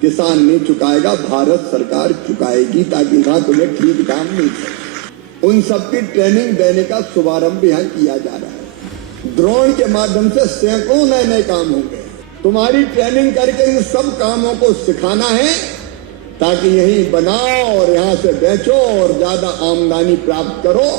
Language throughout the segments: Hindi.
किसान नहीं चुकाएगा, भारत सरकार चुकाएगी, ताकि वहां तुम्हें ठीक दाम मिल सके। उन सबकी ट्रेनिंग देने का शुभारंभ यहाँ किया जा रहा है। ड्रोन के माध्यम से सैकड़ों नए नए काम होंगे। तुम्हारी ट्रेनिंग करके इन सब कामों को सिखाना है, ताकि यहीं बनाओ और यहां से बेचो और ज्यादा आमदनी प्राप्त करो।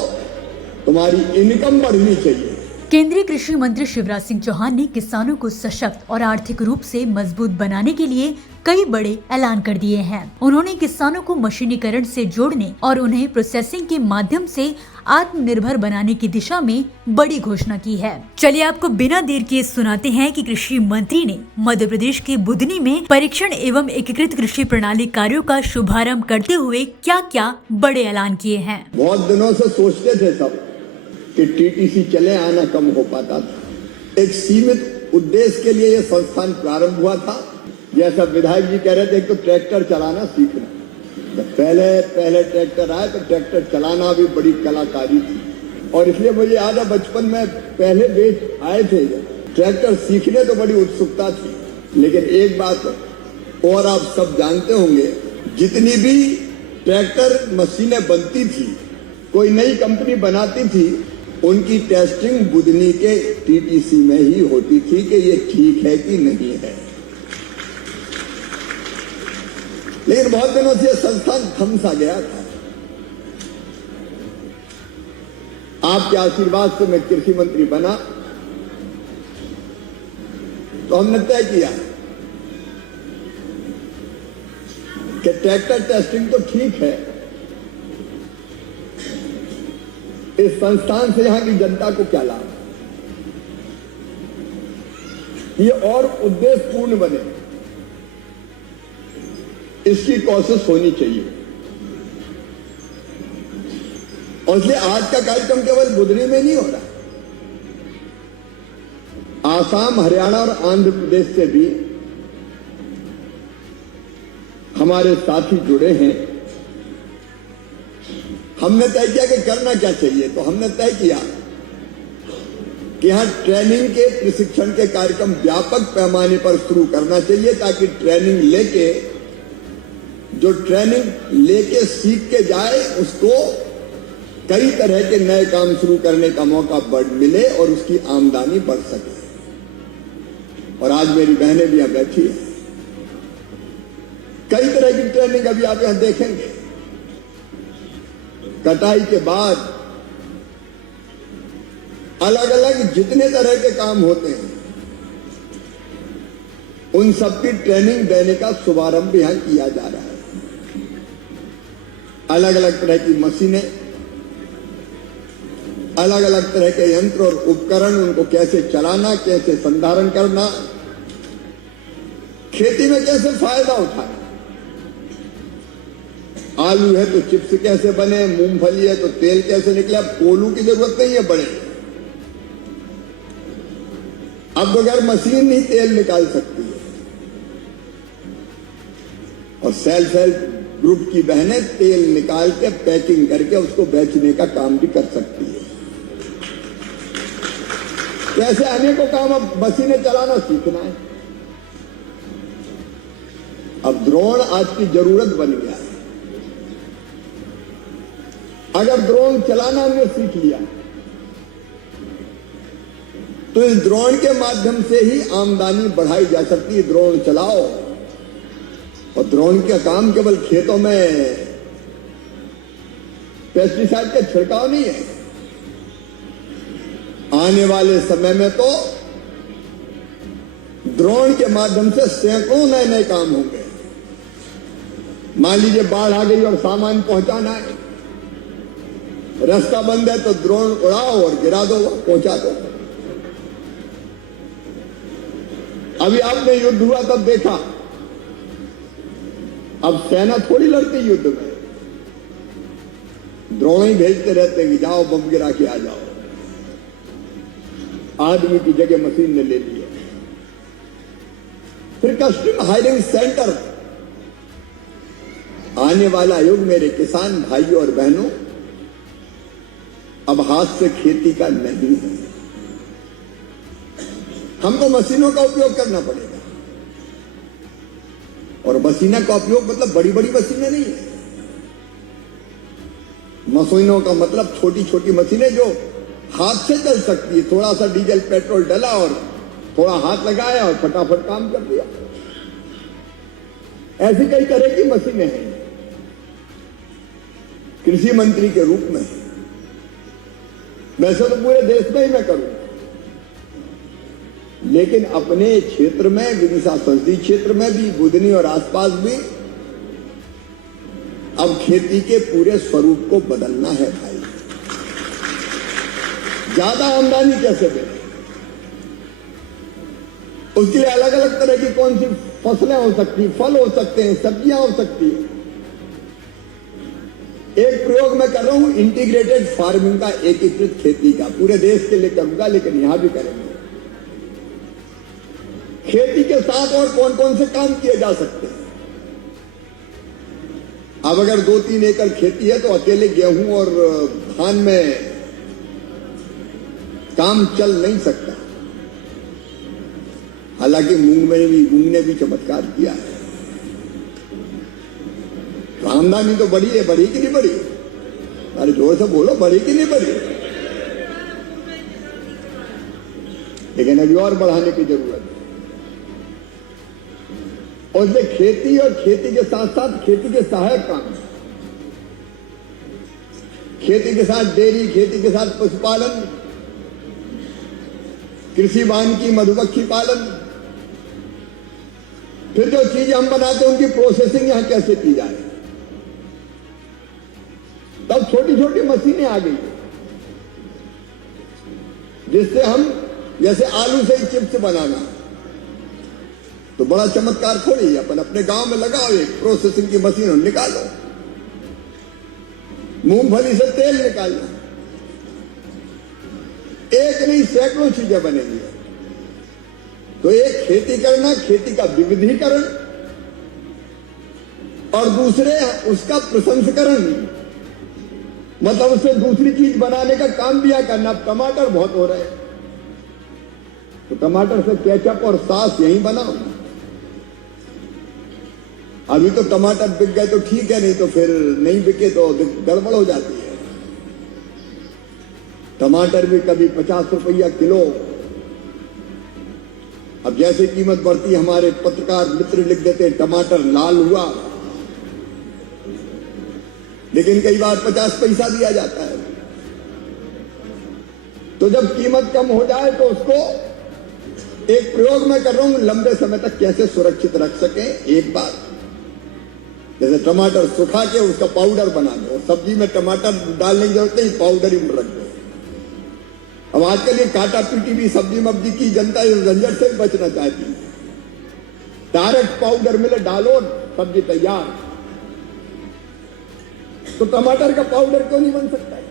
तुम्हारी इनकम बढ़नी चाहिए। केंद्रीय कृषि मंत्री शिवराज सिंह चौहान ने किसानों को सशक्त और आर्थिक रूप से मजबूत बनाने के लिए कई बड़े ऐलान कर दिए हैं। उन्होंने किसानों को मशीनीकरण से जोड़ने और उन्हें प्रोसेसिंग के माध्यम से आत्मनिर्भर बनाने की दिशा में बड़ी घोषणा की है। चलिए आपको बिना देर किए सुनाते हैं कि कृषि मंत्री ने मध्य प्रदेश के बुधनी में परीक्षण एवं एकीकृत कृषि प्रणाली कार्यों का शुभारंभ करते हुए क्या क्या बड़े ऐलान किए हैं। बहुत दिनों से सोचते थे सब कि टीटीसी चले, आना कम हो पाता था। एक सीमित उद्देश्य के लिए यह संस्थान प्रारंभ हुआ था। जैसा विधायक जी कह रहे थे, एक तो ट्रैक्टर चलाना सीखना। जब पहले ट्रैक्टर आए तो ट्रैक्टर चलाना भी बड़ी कलाकारी थी, और इसलिए मुझे याद है बचपन में पहले देश आए थे ट्रैक्टर सीखने, तो बड़ी उत्सुकता थी। लेकिन एक बात और आप सब जानते होंगे, जितनी भी ट्रैक्टर मशीनें बनती थी, कोई नई कंपनी बनाती थी, उनकी टेस्टिंग बुधनी के टीटीसी में ही होती थी कि ये ठीक है कि नहीं है। लेकिन बहुत दिनों से संस्थान थम सा गया था। आपके आशीर्वाद से मैं कृषि मंत्री बना, तो हमने तय किया कि ट्रैक्टर टेस्टिंग तो ठीक है, इस संस्थान से यहां की जनता को क्या लाभ, ये और उद्देश्यपूर्ण बने, इसकी कोशिश होनी चाहिए। और इसलिए आज का कार्यक्रम केवल बुधनी में नहीं हो रहा, आसाम, हरियाणा और आंध्र प्रदेश से भी हमारे साथी जुड़े हैं। हमने तय किया कि करना क्या चाहिए, तो हमने तय किया कि यहां ट्रेनिंग के प्रशिक्षण के कार्यक्रम व्यापक पैमाने पर शुरू करना चाहिए, ताकि ट्रेनिंग लेके सीख के जाए, उसको कई तरह के नए काम शुरू करने का मौका मिले और उसकी आमदनी बढ़ सके। और आज मेरी बहनें भी यहां बैठी हैं, कई तरह की ट्रेनिंग अभी आप यहां देखेंगे। कटाई के बाद अलग अलग जितने तरह के काम होते हैं, उन सबकी ट्रेनिंग देने का शुभारंभ यहां किया जा रहा है। अलग अलग तरह की मशीनें, अलग अलग तरह के यंत्र और उपकरण, उनको कैसे चलाना, कैसे संधारण करना, खेती में कैसे फायदा उठाना। आलू है तो चिप्स कैसे बने, मूंगफली है तो तेल कैसे निकले। अब कोल्हू की जरूरत नहीं है बड़े, अब बगैर मशीन नहीं तेल निकाल सकती है। और सेल्फ हेल्प ग्रुप की बहनें तेल निकाल के पैकिंग करके उसको बेचने का काम भी कर सकती है। तो ऐसे अनेकों काम अब मशीनें चलाना सीखना है। अब ड्रोन आज की जरूरत बन गया है। अगर ड्रोन चलाना हमने सीख लिया, तो इस ड्रोन के माध्यम से ही आमदनी बढ़ाई जा सकती है। ड्रोन चलाओ, और ड्रोन का काम केवल खेतों में पेस्टिसाइड का छिड़काव नहीं है। आने वाले समय में तो ड्रोन के माध्यम से सैकड़ों नए नए काम होंगे। मान लीजिए बाढ़ आ गई और सामान पहुंचाना है, रास्ता बंद है तो ड्रोन उड़ाओ और गिरा दो, पहुंचा दो। अभी आपने युद्ध हुआ तब देखा, अब सेना थोड़ी लड़ती युद्ध में, ड्रोन ही भेजते रहते हैं कि जाओ बम गिरा के आ जाओ। आदमी की जगह मशीन ने ले ली है। फिर कस्टम हायरिंग सेंटर, आने वाला युग मेरे किसान भाइयों और बहनों अब हाथ से खेती का नहीं है, हमको मशीनों का उपयोग करना पड़ेगा। और मशीनों का उपयोग मतलब बड़ी बड़ी मशीनें नहीं है। मशीनों का मतलब छोटी छोटी मशीनें जो हाथ से चल सकती है, थोड़ा सा डीजल पेट्रोल डाला और थोड़ा हाथ लगाया और फटाफट काम कर दिया। ऐसी कई तरह की मशीनें हैं। कृषि मंत्री के रूप में वैसे तो पूरे देश में ही मैं करूं, लेकिन अपने क्षेत्र में, विदिशा संसदीय क्षेत्र में भी, बुधनी और आसपास भी अब खेती के पूरे स्वरूप को बदलना है भाई। ज्यादा आमदनी कैसे मिले, उसके लिए अलग अलग तरह की कौन सी फसलें हो सकती, फल हो सकते हैं, सब्जियां हो सकती है। एक प्रयोग मैं कर रहा हूं इंटीग्रेटेड फार्मिंग का, एकीकृत खेती का, पूरे देश के लिए करूंगा, लेकिन यहां भी करेंगे। खेती के साथ और कौन कौन से काम किए जा सकते हैं। अब अगर 2-3 एकड़ खेती है तो अकेले गेहूं और धान में काम चल नहीं सकता। हालांकि मूंग ने भी चमत्कार किया है। तो आमदनी तो बढ़ी है, बढ़ी कि नहीं बढ़ी? अरे जोर से बोलो, बढ़ी कि नहीं बढ़ी? लेकिन अभी और बढ़ाने की जरूरत है। और इसलिए खेती और खेती के साथ साथ खेती के सहायक काम, खेती के साथ डेयरी, खेती के साथ पशुपालन, कृषि वानिकी, मधुमक्खी पालन, फिर जो चीजें हम बनाते हैं उनकी प्रोसेसिंग यहां कैसे की जाए। तब छोटी छोटी मशीनें आ गई जिससे हम, जैसे आलू से ही चिप्स बनाना, तो बड़ा चमत्कार थोड़ी, अपन अपने गांव में लगाओ एक प्रोसेसिंग की मशीन और निकालो। मूंगफली से तेल निकालना, एक नहीं सैकड़ों चीजें बनेंगी। तो एक खेती करना, खेती का विविधीकरण, और दूसरे उसका प्रसंस्करण, मतलब उससे दूसरी चीज बनाने का काम भी करना। अब टमाटर बहुत हो रहे हैं, तो टमाटर से केचप और सॉस यही बनाओ। अभी तो टमाटर बिक गए तो ठीक है, नहीं तो फिर नहीं बिके तो गड़बड़ हो जाती है। टमाटर भी कभी 50 रुपया किलो। अब जैसे कीमत बढ़ती, हमारे पत्रकार मित्र लिख देते हैं टमाटर लाल हुआ, लेकिन कई बार 50 पैसा दिया जाता है। तो जब कीमत कम हो जाए तो उसको एक प्रयोग में कर रहा हूं, लंबे समय तक कैसे सुरक्षित रख सके। एक बात, जैसे टमाटर सुखा के उसका पाउडर बना दो, सब्जी में टमाटर डालने की जरूरत नहीं, पाउडर ही रख दो। अब आजकल ये काटा पीटी भी सब्जी मब्जी की जनता इस झंझट से बचना चाहती है। डायरेक्ट पाउडर मिले, डालो, सब्जी तैयार। तो टमाटर का पाउडर क्यों नहीं बन सकता है?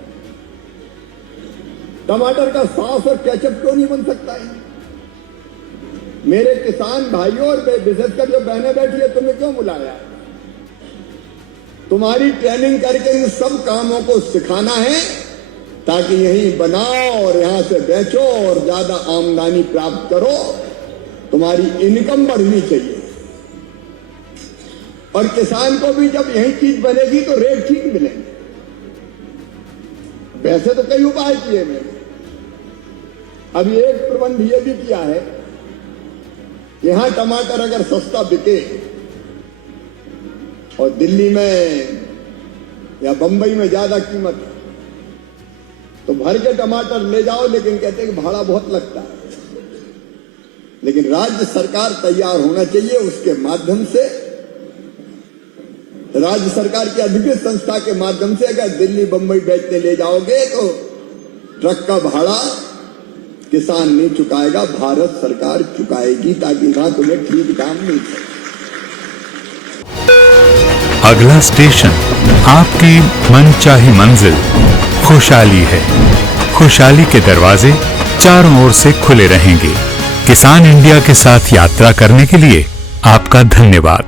टमाटर का सॉस और केचप क्यों नहीं बन सकता है? मेरे किसान भाइयों और विशेषकर जो बहनें बैठी है, तुम्हें क्यों बुलाया? तुम्हारी ट्रेनिंग करके इन सब कामों को सिखाना है, ताकि यहीं बनाओ और यहां से बेचो और ज्यादा आमदनी प्राप्त करो। तुम्हारी इनकम बढ़नी चाहिए। और किसान को भी जब यही चीज बनेगी तो रेट ठीक मिलेंगे। वैसे तो कई उपाय किए मैंने। अभी एक प्रबंध ये भी किया है, यहां टमाटर अगर सस्ता बिके और दिल्ली में या बंबई में ज्यादा कीमत है, तो भर के टमाटर ले जाओ, लेकिन कहते हैं कि भाड़ा बहुत लगता है। लेकिन राज्य सरकार तैयार होना चाहिए, उसके माध्यम से, राज्य सरकार की अधिकृत संस्था के माध्यम से अगर दिल्ली बंबई बेचने ले जाओगे तो ट्रक का भाड़ा किसान नहीं चुकाएगा, भारत सरकार चुकाएगी, ताकि वहां तुम्हें ठीक दाम मिल सके। अगला स्टेशन आपकी मनचाही मंजिल खुशहाली है। खुशहाली के दरवाजे चारों ओर से खुले रहेंगे। किसान इंडिया के साथ यात्रा करने के लिए आपका धन्यवाद।